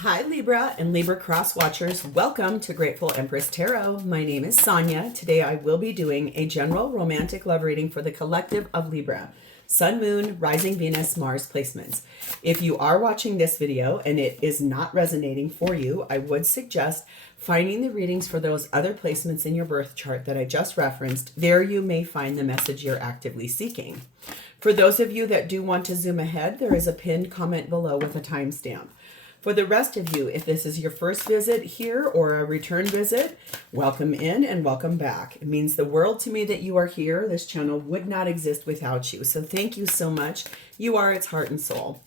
Hi Libra and Libra cross watchers, welcome to Grateful Empress Tarot. My name is Sonia. Today I will be doing a general romantic love reading for the collective of Libra. Sun, Moon, Rising Venus, Mars placements. If you are watching this video and it is not resonating for you, I would suggest finding the readings for those other placements in your birth chart that I just referenced. There you may find the message you're actively seeking. For those of you that do want to zoom ahead, there is a pinned comment below with a timestamp. For the rest of you, if this is your first visit here or a return visit, welcome in and welcome back. It means the world to me that you are here. This channel would not exist without you. So thank you so much. You are its heart and soul.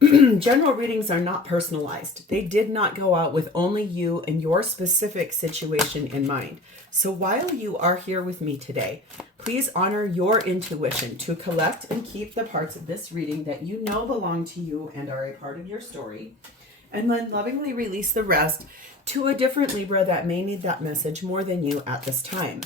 General readings are not personalized. They did not go out with only you and your specific situation in mind. So while you are here with me today, please honor your intuition to collect and keep the parts of this reading that you know belong to you and are a part of your story, and then lovingly release the rest to a different Libra that may need that message more than you at this time.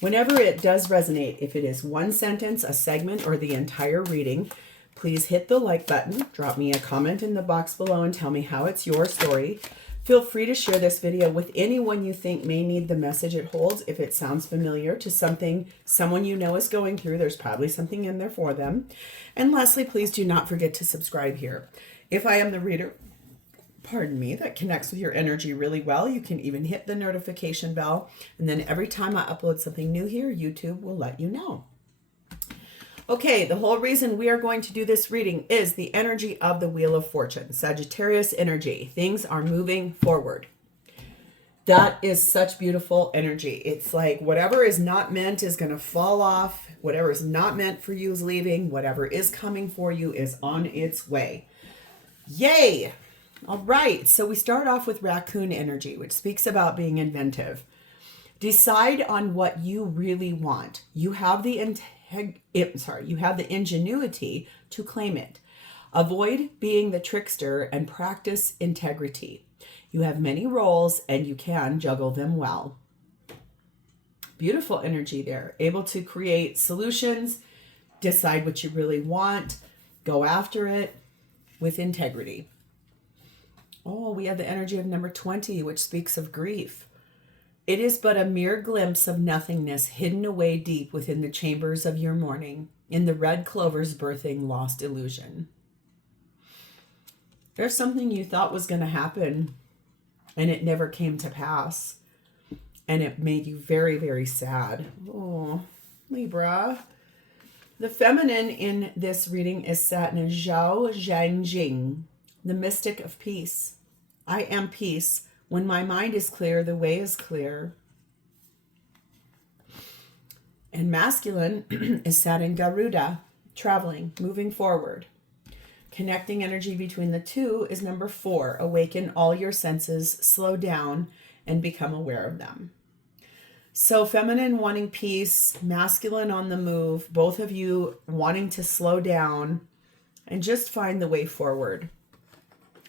Whenever it does resonate, if it is one sentence, a segment, or the entire reading, please hit the like button, drop me a comment in the box below and tell me how it's your story. Feel free to share this video with anyone you think may need the message it holds. If it sounds familiar to something someone you know is going through, there's probably something in there for them. And lastly, please do not forget to subscribe here. If I am the reader, that connects with your energy really well, you can even hit the notification bell. And then every time I upload something new here, YouTube will let you know. Okay, the whole reason we are going to do this reading is the energy of the Wheel of Fortune, Sagittarius energy. Things are moving forward. That is such beautiful energy. It's like whatever is not meant is going to fall off. Whatever is not meant for you is leaving. Whatever is coming for you is on its way. Yay! All right, so we start off with raccoon energy, which speaks about being inventive. Decide on what you really want. You have the ingenuity to claim it. Avoid being the trickster and practice integrity. You have many roles and you can juggle them well. Beautiful energy there. Able to create solutions, decide what you really want, go after it with integrity. Oh, we have the energy of number 20, which speaks of grief. It is but a mere glimpse of nothingness hidden away deep within the chambers of your mourning, in the red clover's birthing lost illusion. There's something you thought was going to happen, and it never came to pass, and it made you very, very sad. Oh, Libra. The feminine in this reading is sat in Zhao Zhangjing, the mystic of peace. I am peace. When my mind is clear, the way is clear. And masculine is sat in Garuda, traveling, moving forward. Connecting energy between the two is number 4. Awaken all your senses, slow down, and become aware of them. So feminine wanting peace, masculine on the move, both of you wanting to slow down and just find the way forward.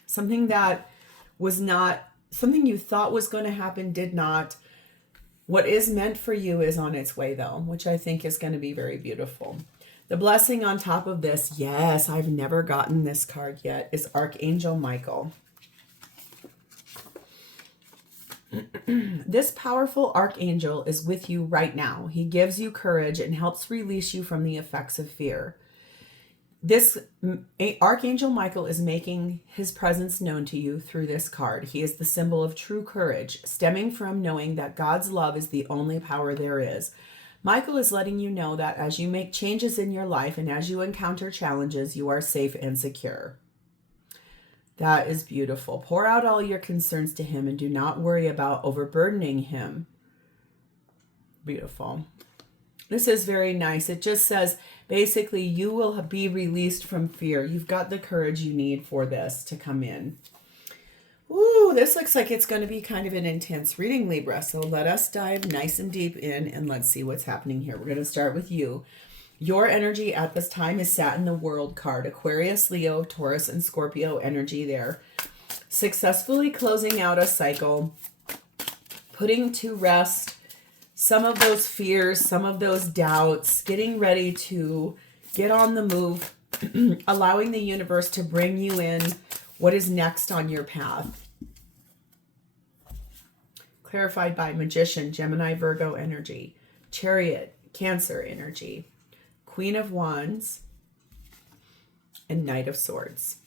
Something that was not something you thought was going to happen did not. What is meant for you is on its way, though, which I think is going to be very beautiful. The blessing on top of this, yes, I've never gotten this card yet, is Archangel Michael. This powerful archangel is with you right now. He gives you courage and helps release you from the effects of fear. This Archangel Michael is making his presence known to you through this card. He is the symbol of true courage, stemming from knowing that God's love is the only power there is. Michael is letting you know that as you make changes in your life and as you encounter challenges, you are safe and secure. That is beautiful. Pour out all your concerns to him and do not worry about overburdening him. Beautiful. This is very nice. It just says, basically, you will be released from fear. You've got the courage you need for this to come in. Ooh, this looks like it's going to be kind of an intense reading, Libra. So let us dive nice and deep in and let's see what's happening here. We're going to start with you. Your energy at this time is sat in the World card. Aquarius, Leo, Taurus, and Scorpio energy there. Successfully closing out a cycle. Putting to rest some of those fears, some of those doubts, getting ready to get on the move, allowing the universe to bring you in What is next on your path? Clarified by Magician, Gemini, Virgo energy, Chariot, Cancer energy, Queen of Wands, and Knight of Swords.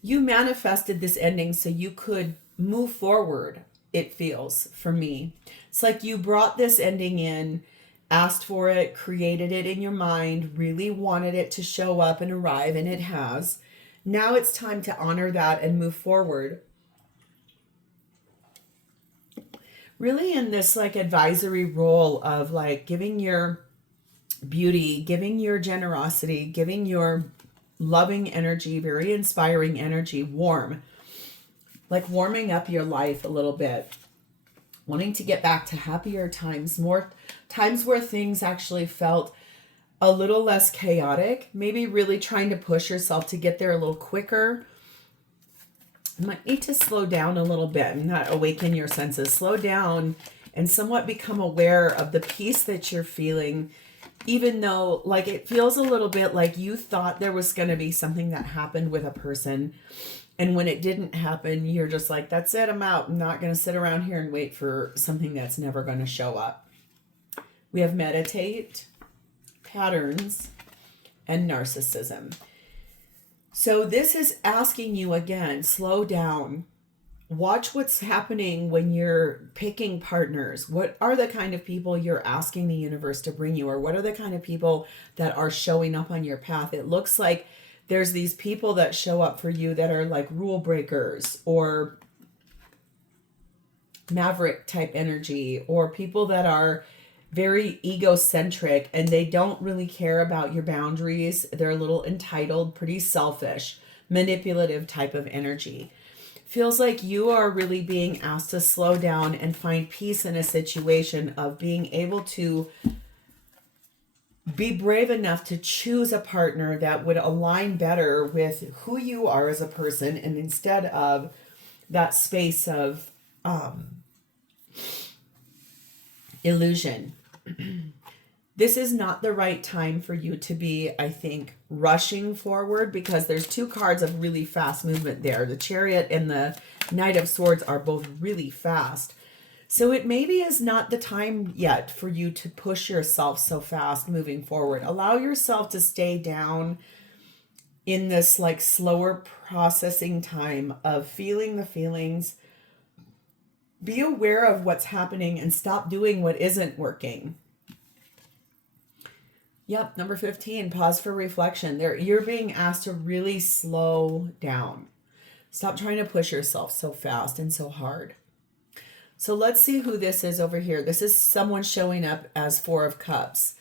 You manifested this ending so you could move forward, it feels, for me. It's like you brought this ending in, asked for it, created it in your mind, really wanted it to show up and arrive, and it has. Now it's time to honor that and move forward. Really in this like advisory role of like giving your beauty, giving your generosity, giving your loving energy, very inspiring energy, warm, like warming up your life a little bit, wanting to get back to happier times, more times where things actually felt a little less chaotic, maybe really trying to push yourself to get there a little quicker. You might need to slow down a little bit and not awaken your senses. Slow down and somewhat become aware of the peace that you're feeling, even though like it feels a little bit like you thought there was going to be something that happened with a person. And when it didn't happen, you're just like, that's it, I'm out. I'm not going to sit around here and wait for something that's never going to show up. We have meditate, patterns, and narcissism. So this is asking you again, slow down. Watch what's happening when you're picking partners. What are the kind of people you're asking the universe to bring you? Or what are the kind of people that are showing up on your path? It looks like there's these people that show up for you that are like rule breakers or maverick type energy, or people that are very egocentric and they don't really care about your boundaries. They're a little entitled, pretty selfish, manipulative type of energy. Feels like you are really being asked to slow down and find peace in a situation of being able to be brave enough to choose a partner that would align better with who you are as a person, and instead of that space of illusion. This is not the right time for you to be, I think, rushing forward, because there's two cards of really fast movement there. The Chariot and the Knight of Swords are both really fast. So it maybe is not the time yet for you to push yourself so fast moving forward. Allow yourself to stay down in this like slower processing time of feeling the feelings. Be aware of what's happening and stop doing what isn't working. Yep, number 15, pause for reflection. You're being asked to really slow down. Stop trying to push yourself so fast and so hard. So let's see who this is over here. This is someone showing up as Four of Cups.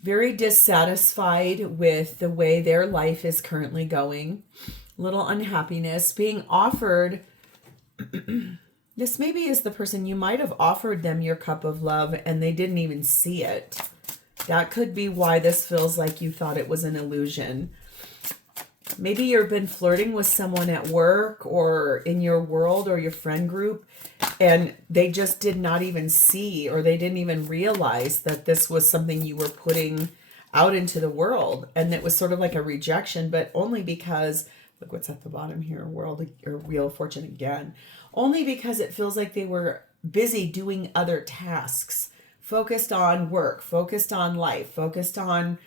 Very dissatisfied with the way their life is currently going. Little unhappiness. Being offered... This maybe is the person you might have offered them your cup of love and they didn't even see it. That could be why this feels like you thought it was an illusion. Maybe you've been flirting with someone at work or in your world or your friend group, and they just did not even see, or they didn't even realize that this was something you were putting out into the world. And it was sort of like a rejection, but only because, look what's at the bottom here, World or Wheel of Fortune again. Only because it feels like they were busy doing other tasks, focused on work, focused on life, focused on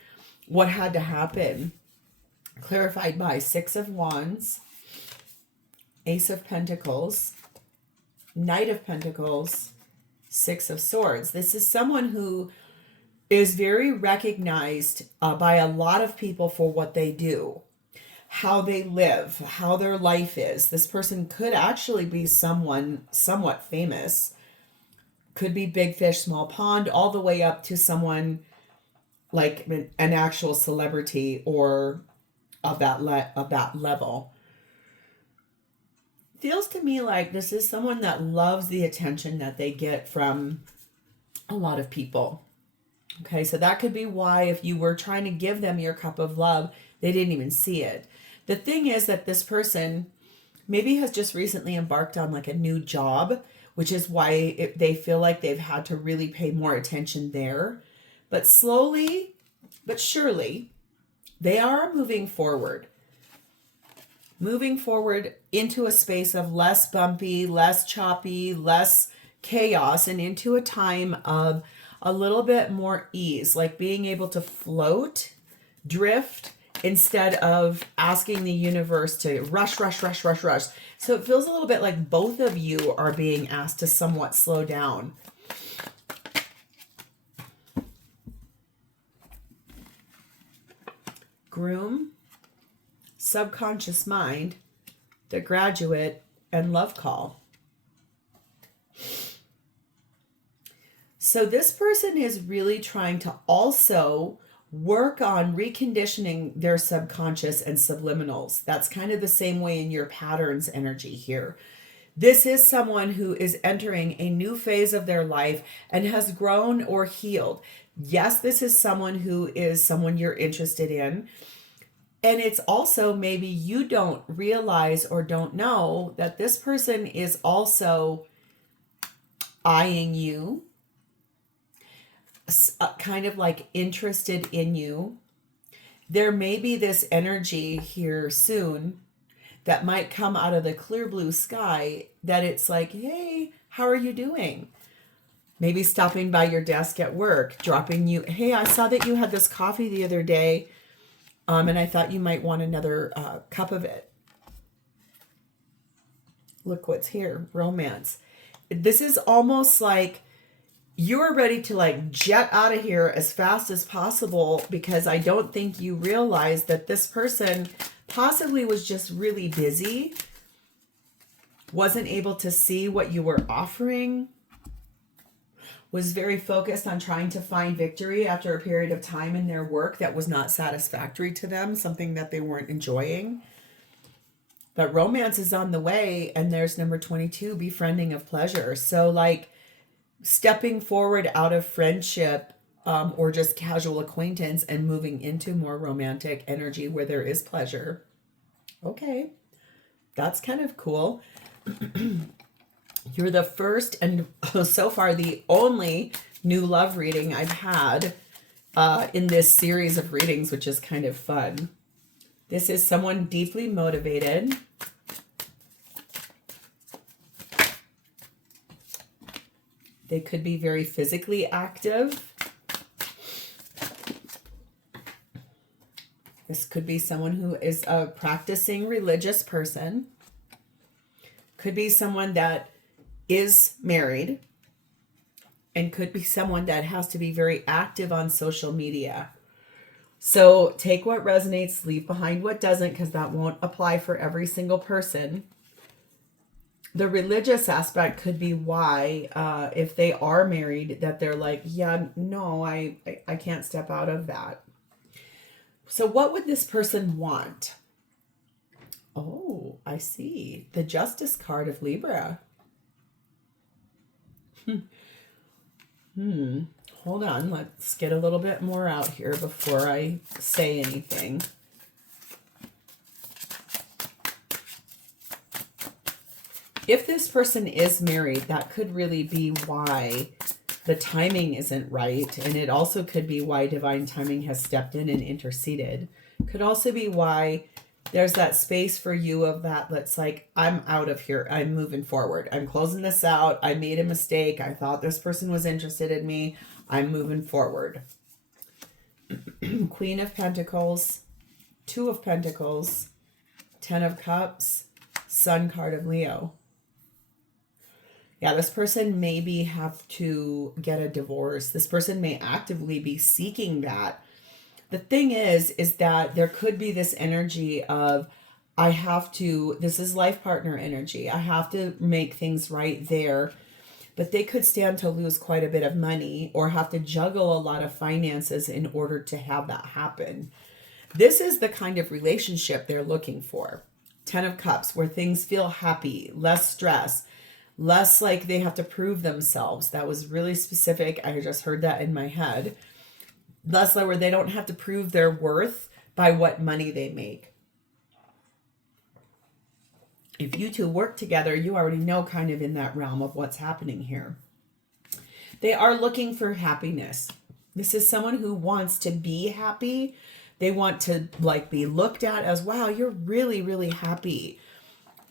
what had to happen. Clarified by Six of Wands, Ace of Pentacles, Knight of Pentacles, Six of Swords. This is someone who is very recognized by a lot of people for what they do, how they live, how their life is. This person could actually be someone somewhat famous. Could be big fish, small pond, all the way up to someone like an actual celebrity or of that level. Feels to me like this is someone that loves the attention that they get from a lot of people. Okay, so that could be why if you were trying to give them your cup of love, they didn't even see it. The thing is that this person maybe has just recently embarked on like a new job, which is why they feel like they've had to really pay more attention there. But slowly, but surely, They are moving forward into a space of less bumpy, less choppy, less chaos, and into a time of a little bit more ease, like being able to float, drift, instead of asking the universe to rush, rush, rush, rush, rush. So it feels a little bit like both of you are being asked to somewhat slow down. Groom, subconscious mind, the graduate, and love call. So this person is really trying to also work on reconditioning their subconscious and subliminals. That's kind of the same way in your patterns energy here. This is someone who is entering a new phase of their life and has grown or healed. Yes, this is someone who is someone you're interested in. And it's also maybe you don't realize or don't know that this person is also eyeing you, kind of like interested in you. There may be this energy here soon that might come out of the clear blue sky that it's like, hey, how are you doing? Maybe stopping by your desk at work, dropping you, hey, I saw that you had this coffee the other day, and I thought you might want another cup of it. Look what's here, romance. This is almost like you're ready to like jet out of here as fast as possible, because I don't think you realize that this person possibly was just really busy, wasn't able to see what you were offering, was very focused on trying to find victory after a period of time in their work that was not satisfactory to them, something that they weren't enjoying. But romance is on the way, and there's number 22, befriending of pleasure. So like stepping forward out of friendship or just casual acquaintance and moving into more romantic energy where there is pleasure. Okay, that's kind of cool. You're the first and so far the only new love reading I've had in this series of readings, which is kind of fun. This is someone deeply motivated. They could be very physically active. This could be someone who is a practicing religious person. Could be someone that is married. And could be someone that has to be very active on social media. So take what resonates, leave behind what doesn't, because that won't apply for every single person. The religious aspect could be why, if they are married, that they're like, yeah, no, I can't step out of that. So what would this person want? Oh, I see. The Justice card of Libra. Hold on. Let's get a little bit more out here before I say anything. If this person is married, that could really be why the timing isn't right. And it also could be why divine timing has stepped in and interceded. Could also be why there's that space for you of that that's like, I'm out of here. I'm moving forward. I'm closing this out. I made a mistake. I thought this person was interested in me. I'm moving forward. Queen of Pentacles, Two of Pentacles, Ten of Cups, Sun card of Leo. Yeah, this person maybe have to get a divorce. This person may actively be seeking that. The thing is that there could be this energy of, this is life partner energy. I have to make things right there. But they could stand to lose quite a bit of money or have to juggle a lot of finances in order to have that happen. This is the kind of relationship they're looking for. Ten of Cups, where things feel happy, less stress, less like they have to prove themselves. That was really specific. I just heard that in my head. Less like where they don't have to prove their worth by what money they make. If you two work together, you already know kind of in that realm of what's happening here. They are looking for happiness. This is someone who wants to be happy, They want to like be looked at as, wow, you're really, really happy.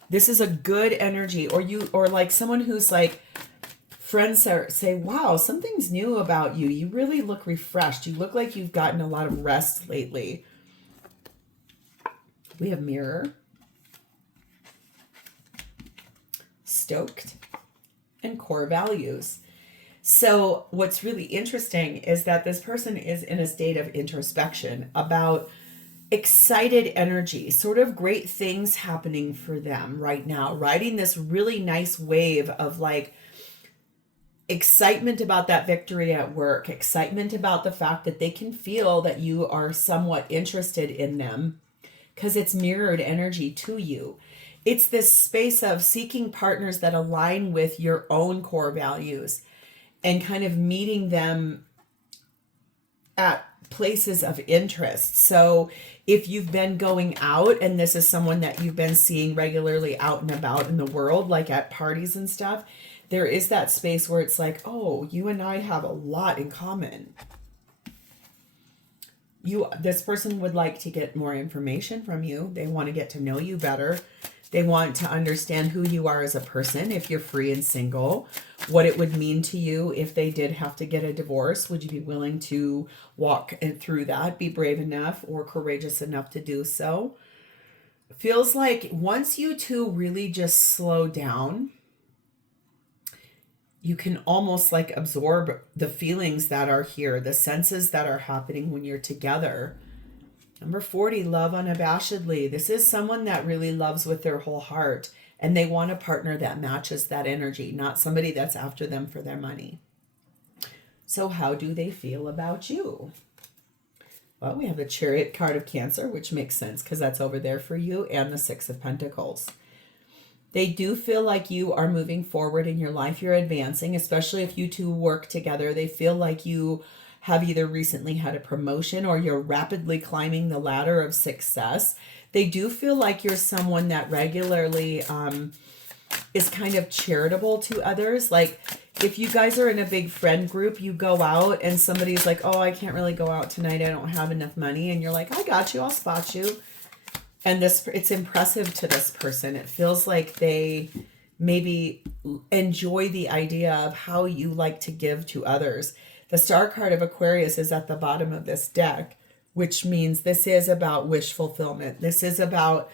This is a good energy. Or like someone who's like, friends say, wow, something's new about you. You really look refreshed. You look like you've gotten a lot of rest lately. We have mirror, stoked, and core values. So what's really interesting is that this person is in a state of introspection about excited energy, sort of great things happening for them right now, riding this really nice wave of like excitement about that victory at work, excitement about the fact that they can feel that you are somewhat interested in them because it's mirrored energy to you. It's this space of seeking partners that align with your own core values and kind of meeting them at places of interest. So if you've been going out and this is someone that you've been seeing regularly out and about in the world, like at parties and stuff, there is that space where it's like, oh, you and I have a lot in common. This person would like to get more information from you. They want to get to know you better. They want to understand who you are as a person, if you're free and single, what it would mean to you if they did have to get a divorce. Would you be willing to walk through that, be brave enough or courageous enough to do so? Feels like once you two really just slow down, you can almost like absorb the feelings that are here, the senses that are happening when you're together. Number 40, love unabashedly. This is someone that really loves with their whole heart, and they want a partner that matches that energy, not somebody that's after them for their money. So how do they feel about you? Well, we have the Chariot card of Cancer, which makes sense because that's over there for you, and the Six of Pentacles. They do feel like you are moving forward in your life. You're advancing, especially if you two work together. They feel like you have either recently had a promotion or you're rapidly climbing the ladder of success. They do feel like you're someone that regularly is kind of charitable to others. Like if you guys are in a big friend group, you go out and somebody's like, oh, I can't really go out tonight. I don't have enough money. And you're like, I got you. I'll spot you. And it's impressive to this person. It feels like they maybe enjoy the idea of how you like to give to others. The Star card of Aquarius is at the bottom of this deck, which means this is about wish fulfillment. This is about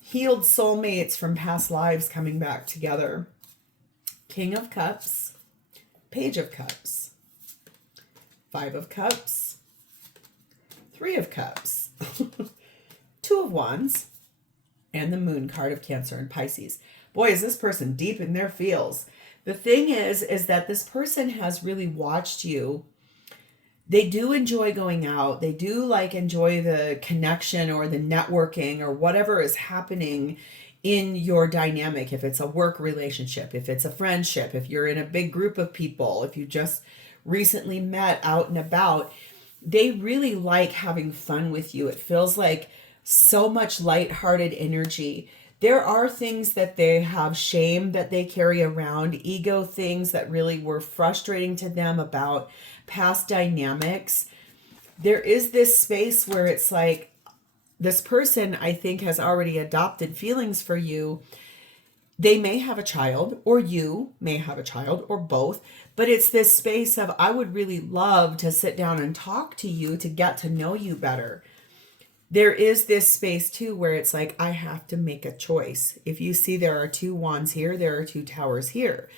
healed soulmates from past lives coming back together. King of Cups, Page of Cups, Five of Cups, Three of Cups, Two of Wands, and the Moon card of Cancer and Pisces. Boy, is this person deep in their feels. The thing is that this person has really watched you. They do enjoy going out. They do like enjoy the connection or the networking or whatever is happening in your dynamic. If it's a work relationship, if it's a friendship, if you're in a big group of people, if you just recently met out and about, they really like having fun with you. It feels like so much lighthearted energy. There are things that they have shame that they carry around, ego things that really were frustrating to them about past dynamics. There is this space where it's like this person, I think, has already adopted feelings for you. They may have a child, or you may have a child, or both, but it's this space of, I would really love to sit down and talk to you to get to know you better. There is this space too where it's like, I have to make a choice. If you see there are two wands here, there are two towers here.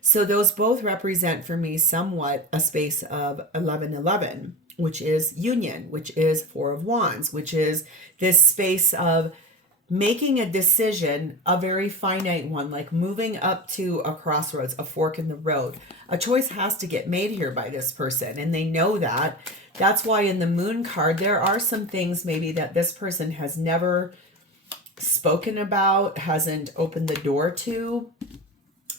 So those both represent for me somewhat a space of 1111, which is union, which is Four of Wands, which is this space of making a decision, a very finite one, like moving up to a crossroads, a fork in the road. A choice has to get made here by this person, and they know that. That's why in the Moon card, there are some things maybe that this person has never spoken about, hasn't opened the door to.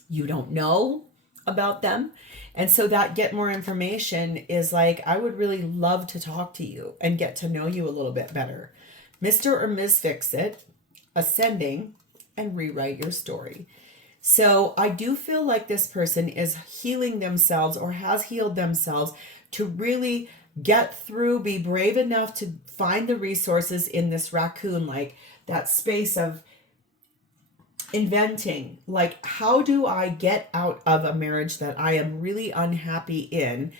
You don't know about them. And so that get more information is like, I would really love to talk to you and get to know you a little bit better. Mr. or Ms. Fix-It, ascending, and rewrite your story. So I do feel like this person is healing themselves or has healed themselves to really get through, be brave enough to find the resources in this raccoon, like that space of inventing, like, how do I get out of a marriage that I am really unhappy in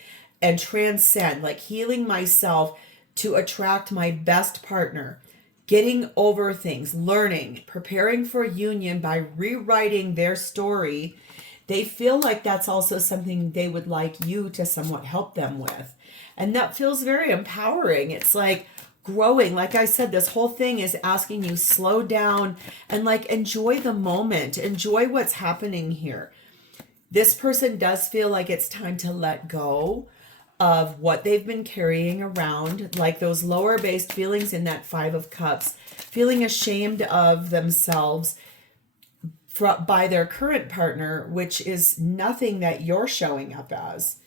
and transcend, like healing myself to attract my best partner, getting over things, learning, preparing for a union by rewriting their story. They feel like that's also something they would like you to somewhat help them with. And that feels very empowering. It's like growing. Like I said, this whole thing is asking you slow down and like enjoy the moment, enjoy what's happening here. This person does feel like it's time to let go of what they've been carrying around, like those lower based feelings in that Five of Cups, feeling ashamed of themselves by their current partner, which is nothing that you're showing up as.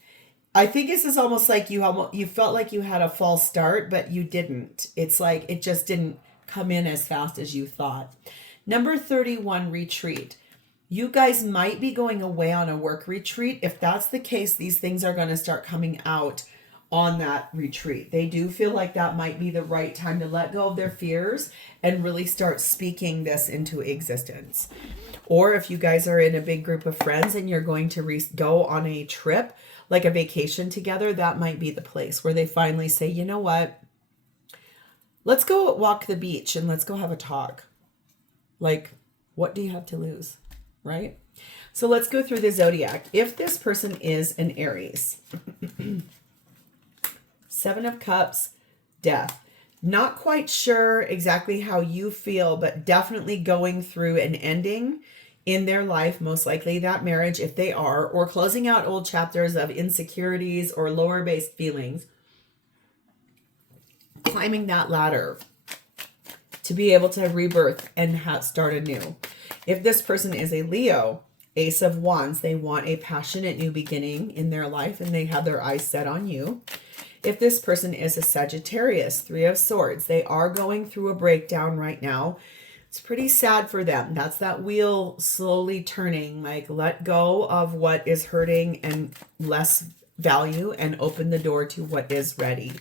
I think this is almost like you felt like you had a false start, but you didn't. It's like it just didn't come in as fast as you thought. Number 31, retreat. You guys might be going away on a work retreat. If that's the case, these things are going to start coming out on that retreat. They do feel like that might be the right time to let go of their fears and really start speaking this into existence. Or if you guys are in a big group of friends and you're going to go on a trip, like a vacation together, that might be the place where they finally say, you know what, let's go walk the beach and let's go have a talk. Like, what do you have to lose, right? So let's go through the zodiac. If this person is an Aries, Seven of Cups, Death. Not quite sure exactly how you feel, but definitely going through an ending in their life, most likely that marriage, if they are, or closing out old chapters of insecurities or lower based feelings, climbing that ladder to be able to rebirth and start anew. If this person is a Leo, Ace of Wands, they want a passionate new beginning in their life and they have their eyes set on you. If this person is a Sagittarius, Three of Swords, they are going through a breakdown right now. It's pretty sad for them. That's that wheel slowly turning, like let go of what is hurting and less value and open the door to what is ready.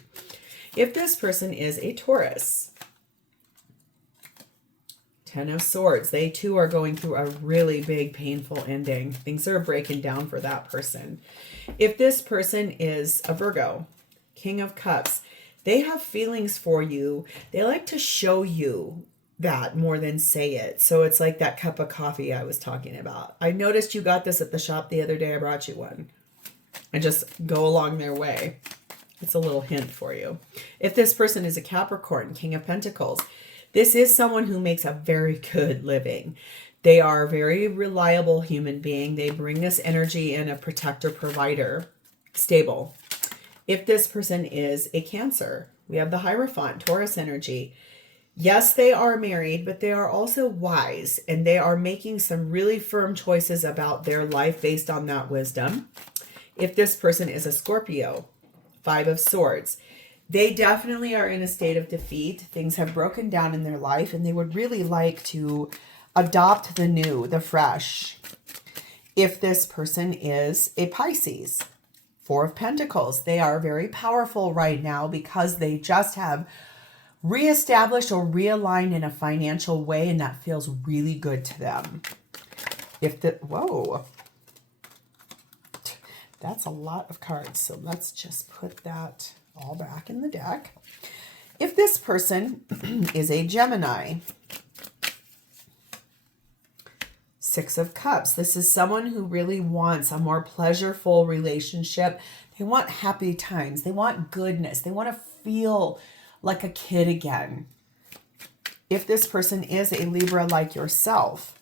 If this person is a Taurus, Ten of Swords, they too are going through a really big, painful ending. Things are breaking down for that person. If this person is a Virgo, King of Cups, they have feelings for you. They like to show you that more than say it. So it's like that cup of coffee I was talking about. I noticed you got this at the shop the other day. I brought you one. And just go along their way. It's a little hint for you. If this person is a Capricorn, King of Pentacles, this is someone who makes a very good living. They are a very reliable human being. They bring this energy in a protector, provider, stable. If this person is a Cancer, we have the Hierophant, Taurus energy. Yes, they are married, but they are also wise and they are making some really firm choices about their life based on that wisdom. If this person is a Scorpio, Five of Swords, they definitely are in a state of defeat. Things have broken down in their life and they would really like to adopt the new, the fresh. If this person is a Pisces, Four of Pentacles, they are very powerful right now because they just have reestablished or realigned in a financial way, and that feels really good to them. Whoa, that's a lot of cards. So let's just put that all back in the deck. If this person is a Gemini, Six of Cups, this is someone who really wants a more pleasureful relationship. They want happy times. They want goodness. They want to feel like a kid again. If this person is a Libra like yourself,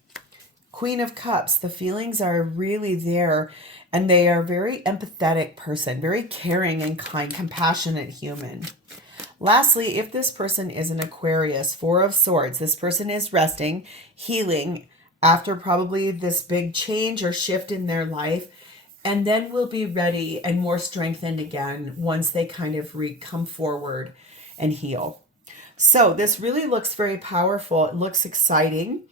Queen of Cups, the feelings are really there and they are a very empathetic person, very caring and kind, compassionate human. Lastly, if this person is an Aquarius, Four of Swords, this person is resting, healing after probably this big change or shift in their life, and then will be ready and more strengthened again once they kind of come forward and heal. So this really looks very powerful. It looks exciting.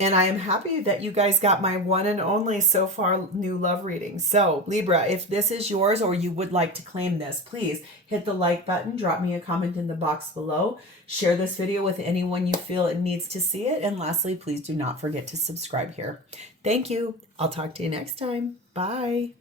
And I am happy that you guys got my one and only so far new love reading. So Libra, if this is yours or you would like to claim this, please hit the like button, drop me a comment in the box below, share this video with anyone you feel it needs to see it. And lastly, please do not forget to subscribe here. Thank you. I'll talk to you next time. Bye.